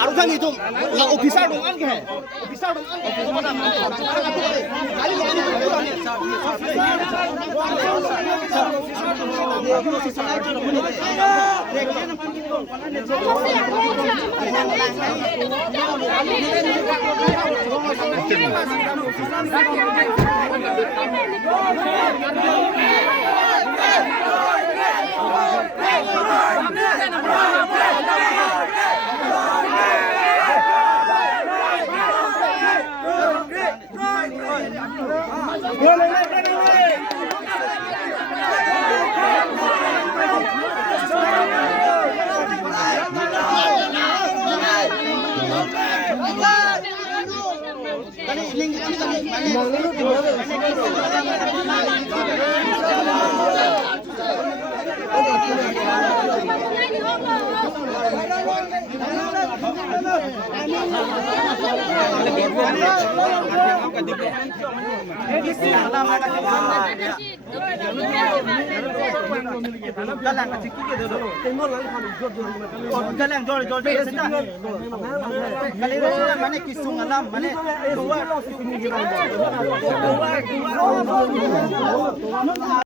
Aru kan itu, lah officer dong an ke? Officer dong an ke? Itu mana? Kali ini kurang ni. Galang jor kali mana kisung alam mana